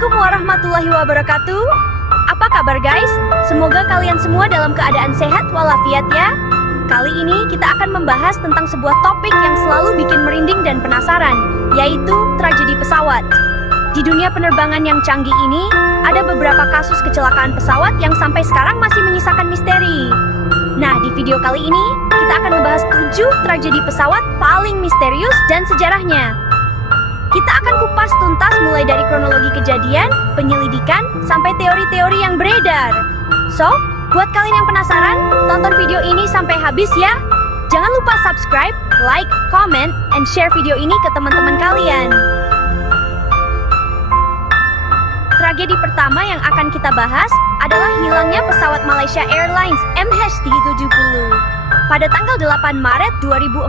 Assalamualaikum warahmatullahi wabarakatuh. Apa kabar guys? Semoga kalian semua dalam keadaan sehat walafiat ya. Kali ini kita akan membahas tentang sebuah topik yang selalu bikin merinding dan penasaran, yaitu tragedi pesawat. Di dunia penerbangan yang canggih ini, ada beberapa kasus kecelakaan pesawat yang sampai sekarang masih menyisakan misteri. Nah, di video kali ini, kita akan membahas 7 tragedi pesawat paling misterius dan sejarahnya. Kita akan kupas tuntas mulai dari kronologi kejadian, penyelidikan, sampai teori-teori yang beredar. So, buat kalian yang penasaran, tonton video ini sampai habis ya. Jangan lupa subscribe, like, comment, and share video ini ke teman-teman kalian. Tragedi pertama yang akan kita bahas adalah hilangnya pesawat Malaysia Airlines MH370. Pada tanggal 8 Maret 2014,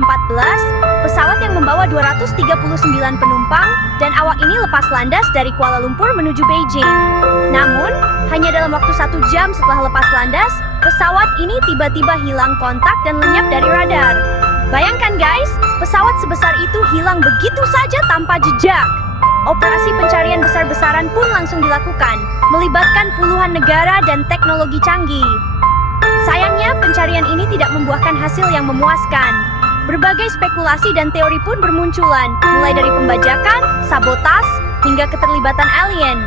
pesawat yang membawa 239 penumpang dan awak ini lepas landas dari Kuala Lumpur menuju Beijing. Namun, hanya dalam waktu 1 jam setelah lepas landas, pesawat ini tiba-tiba hilang kontak dan lenyap dari radar. Bayangkan guys, pesawat sebesar itu hilang begitu saja tanpa jejak. Operasi pencarian besar-besaran pun langsung dilakukan, melibatkan puluhan negara dan teknologi canggih. Sayangnya, pencarian ini tidak membuahkan hasil yang memuaskan. Berbagai spekulasi dan teori pun bermunculan, mulai dari pembajakan, sabotas, hingga keterlibatan alien.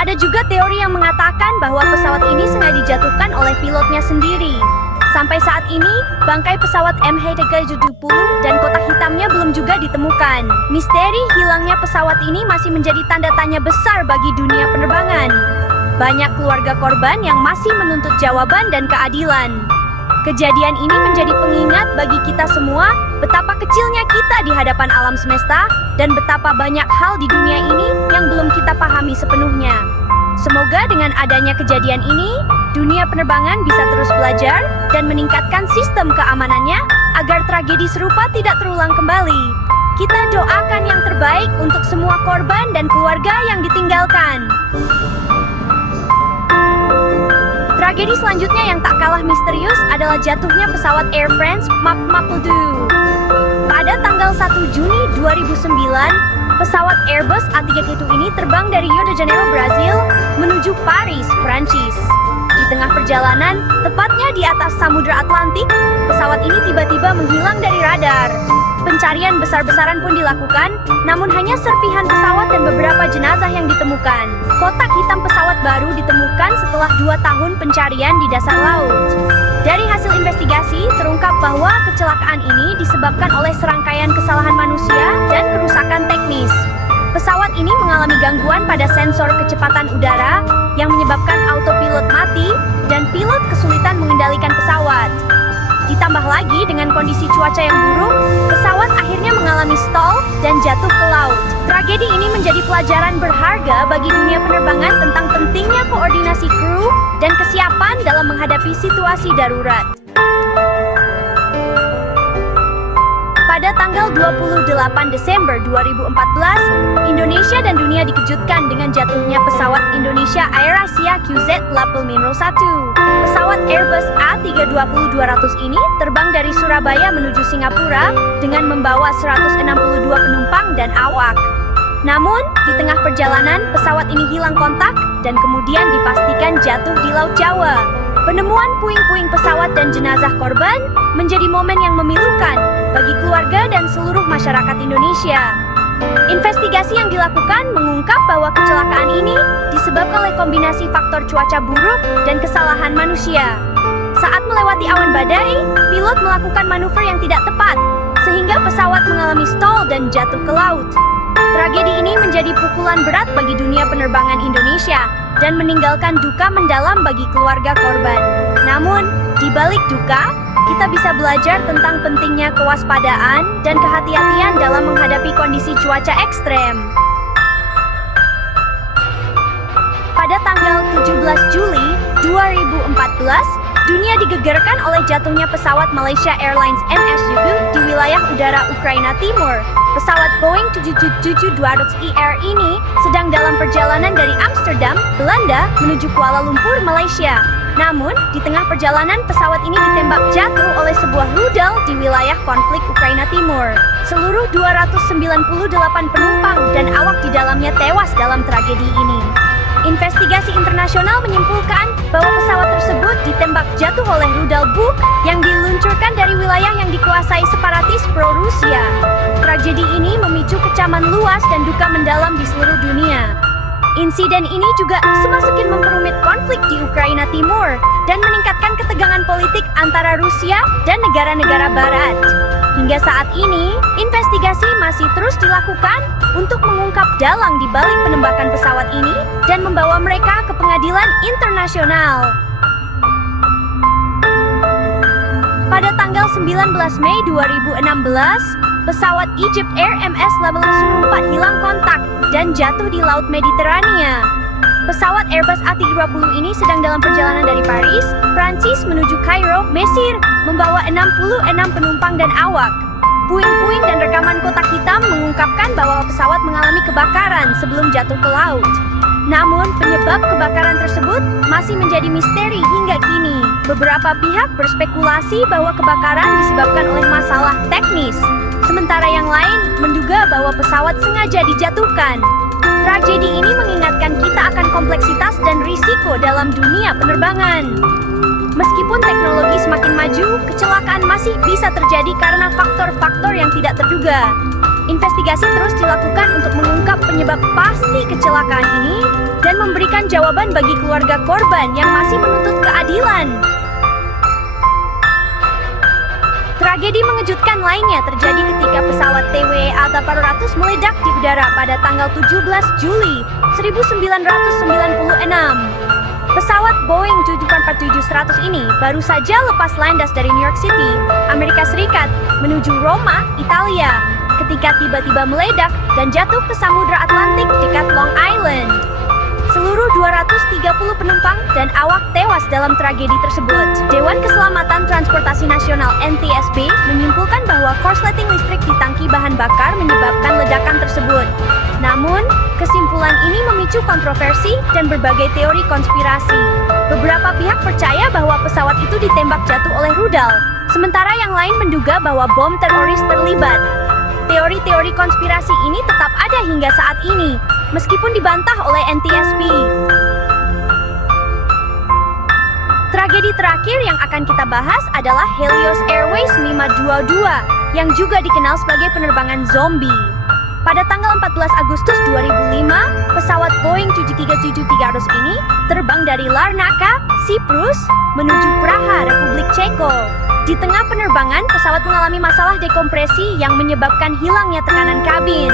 Ada juga teori yang mengatakan bahwa pesawat ini sengaja dijatuhkan oleh pilotnya sendiri. Sampai saat ini, bangkai pesawat MH370 dan kotak hitamnya belum juga ditemukan. Misteri hilangnya pesawat ini masih menjadi tanda tanya besar bagi dunia penerbangan. Banyak keluarga korban yang masih menuntut jawaban dan keadilan. Kejadian ini menjadi pengingat bagi kita semua betapa kecilnya kita di hadapan alam semesta dan betapa banyak hal di dunia ini yang belum kita pahami sepenuhnya. Semoga dengan adanya kejadian ini, dunia penerbangan bisa terus belajar dan meningkatkan sistem keamanannya agar tragedi serupa tidak terulang kembali. Kita doakan yang terbaik untuk semua korban dan keluarga yang ditinggalkan. Tragedi selanjutnya yang tak kalah misterius adalah jatuhnya pesawat Air France MH370. Pada tanggal 1 Juni 2009, pesawat Airbus A320 ini terbang dari Rio de Janeiro, Brazil, menuju Paris, Prancis. Di tengah perjalanan, tepatnya di atas Samudra Atlantik, pesawat ini tiba-tiba menghilang dari radar. Pencarian besar-besaran pun dilakukan, namun hanya serpihan pesawat dan beberapa jenazah yang ditemukan. Kotak hitam pesawat baru ditemukan setelah 2 tahun pencarian di dasar laut. Dari hasil investigasi, terungkap bahwa kecelakaan ini disebabkan oleh serangkaian kesalahan manusia dan kerusakan teknis. Pesawat ini mengalami gangguan pada sensor kecepatan udara yang menyebabkan autopilot mati dan pilot kesulitan mengendalikan pesawat. Ditambah lagi dengan kondisi cuaca yang buruk, pesawat akhirnya mengalami stall dan jatuh ke laut. Tragedi ini menjadi pelajaran berharga bagi dunia penerbangan tentang pentingnya koordinasi kru dan kesiapan dalam menghadapi situasi darurat. Pada tanggal 28 Desember 2014, Indonesia dan dunia dikejutkan dengan jatuhnya pesawat Indonesia AirAsia QZ8001. Pesawat Airbus A320-200 ini terbang dari Surabaya menuju Singapura dengan membawa 162 penumpang dan awak. Namun, di tengah perjalanan, pesawat ini hilang kontak dan kemudian dipastikan jatuh di Laut Jawa. Penemuan puing-puing pesawat dan jenazah korban menjadi momen yang memilukan bagi keluarga dan seluruh masyarakat Indonesia. Investigasi yang dilakukan mengungkap bahwa kecelakaan ini disebabkan oleh kombinasi faktor cuaca buruk dan kesalahan manusia. Saat melewati awan badai, pilot melakukan manuver yang tidak tepat, sehingga pesawat mengalami stall dan jatuh ke laut. Tragedi ini menjadi pukulan berat bagi dunia penerbangan Indonesia dan meninggalkan duka mendalam bagi keluarga korban. Namun, di balik duka, kita bisa belajar tentang pentingnya kewaspadaan dan kehati-hatian dalam menghadapi kondisi cuaca ekstrem. Pada tanggal 17 Juli 2014, Dunia digegerkan oleh jatuhnya pesawat Malaysia Airlines MH17 di wilayah udara Ukraina Timur. Pesawat Boeing 777-200ER ini sedang dalam perjalanan dari Amsterdam, Belanda, menuju Kuala Lumpur, Malaysia. Namun, di tengah perjalanan pesawat ini ditembak jatuh oleh sebuah rudal di wilayah konflik Ukraina Timur. Seluruh 298 penumpang dan awak di dalamnya tewas dalam tragedi ini. Investigasi internasional menyimpulkan bahwa pesawat tersebut ditembak jatuh oleh rudal Buk yang diluncurkan dari wilayah yang dikuasai separatis pro-Rusia. Tragedi ini memicu kecaman luas dan duka mendalam di seluruh dunia. Insiden ini juga semakin memperumit konflik di Ukraina Timur dan meningkatkan ketegangan politik antara Rusia dan negara-negara Barat. Hingga saat ini, investigasi masih terus dilakukan untuk mengungkap dalang di balik penembakan pesawat ini dan membawa mereka ke pengadilan internasional. Pada tanggal 19 Mei 2016, pesawat Egypt Air MS 804 hilang kontak dan jatuh di Laut Mediterania. Pesawat Airbus A320 ini sedang dalam perjalanan dari Paris, Prancis menuju Kairo, Mesir, membawa 66 penumpang dan awak. Puing-puing dan rekaman kotak hitam mengungkapkan bahwa pesawat mengalami kebakaran sebelum jatuh ke laut. Namun, penyebab kebakaran tersebut masih menjadi misteri hingga kini. Beberapa pihak berspekulasi bahwa kebakaran disebabkan oleh masalah teknis, sementara yang lain menduga bahwa pesawat sengaja dijatuhkan. Tragedi ini mengingatkan kita akan kompleksitas dan risiko dalam dunia penerbangan. Meskipun teknologi semakin maju, kecelakaan masih bisa terjadi karena faktor-faktor yang tidak terduga. Investigasi terus dilakukan untuk mengungkap penyebab pasti kecelakaan ini dan memberikan jawaban bagi keluarga korban yang masih menuntut keadilan. Tragedi mengejutkan lainnya terjadi ketika pesawat TWA A800 meledak di udara pada tanggal 17 Juli 1996. Pesawat Boeing 747-100 ini baru saja lepas landas dari New York City, Amerika Serikat, menuju Roma, Italia, ketika tiba-tiba meledak dan jatuh ke Samudra Atlantik dekat Long Island. Seluruh 230 penumpang dan awak tewas dalam tragedi tersebut. Dewan Keselamatan Transportasi Nasional NTSB menyimpulkan bahwa korsleting listrik di tangki bahan bakar menyebabkan ledakan tersebut. Namun, kesimpulan ini memicu kontroversi dan berbagai teori konspirasi. Beberapa pihak percaya bahwa pesawat itu ditembak jatuh oleh rudal, sementara yang lain menduga bahwa bom teroris terlibat. Teori-teori konspirasi ini tetap ada hingga saat ini, meskipun dibantah oleh NTSB. Tragedi terakhir yang akan kita bahas adalah Helios Airways 522, yang juga dikenal sebagai penerbangan zombie. Pada tanggal 14 Agustus 2005, pesawat Boeing 737-300 ini terbang dari Larnaca, Siprus, menuju Praha, Republik Ceko. Di tengah penerbangan, pesawat mengalami masalah dekompresi yang menyebabkan hilangnya tekanan kabin.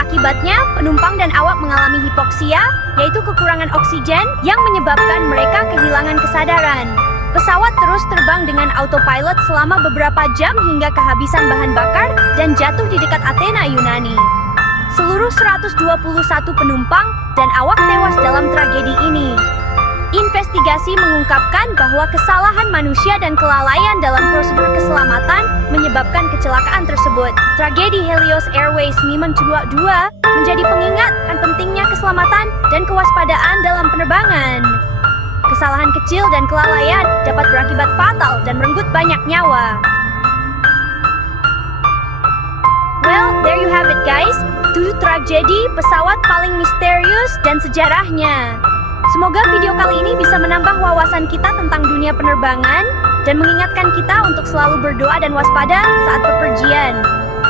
Akibatnya, penumpang dan awak mengalami hipoksia, yaitu kekurangan oksigen yang menyebabkan mereka kehilangan kesadaran. Pesawat terus terbang dengan autopilot selama beberapa jam hingga kehabisan bahan bakar dan jatuh di dekat Athena, Yunani. Seluruh 121 penumpang dan awak tewas dalam tragedi ini. Investigasi mengungkapkan bahwa kesalahan manusia dan kelalaian dalam prosedur keselamatan menyebabkan kecelakaan tersebut. Tragedi Helios Airways 522 menjadi pengingat akan pentingnya keselamatan dan kewaspadaan dalam penerbangan. Kesalahan kecil dan kelalaian dapat berakibat fatal dan merenggut banyak nyawa. Well, there you have it guys. 7 tragedi pesawat paling misterius dan sejarahnya. Semoga video kali ini bisa menambah wawasan kita tentang dunia penerbangan dan mengingatkan kita untuk selalu berdoa dan waspada saat bepergian.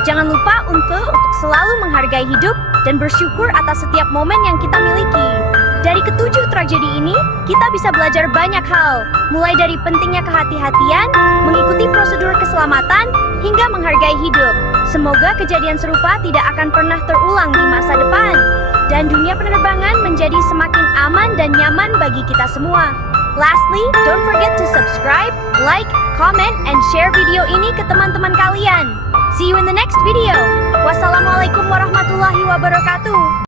Jangan lupa untuk selalu menghargai hidup dan bersyukur atas setiap momen yang kita miliki. Dari ketujuh tragedi ini, kita bisa belajar banyak hal, mulai dari pentingnya kehati-hatian, mengikuti prosedur keselamatan, hingga menghargai hidup. Semoga kejadian serupa tidak akan pernah terulang di masa depan, dan dunia penerbangan menjadi semakin aman dan nyaman bagi kita semua. Lastly, don't forget to subscribe, like, comment, and share video ini ke teman-teman kalian. See you in the next video. Wassalamualaikum warahmatullahi wabarakatuh.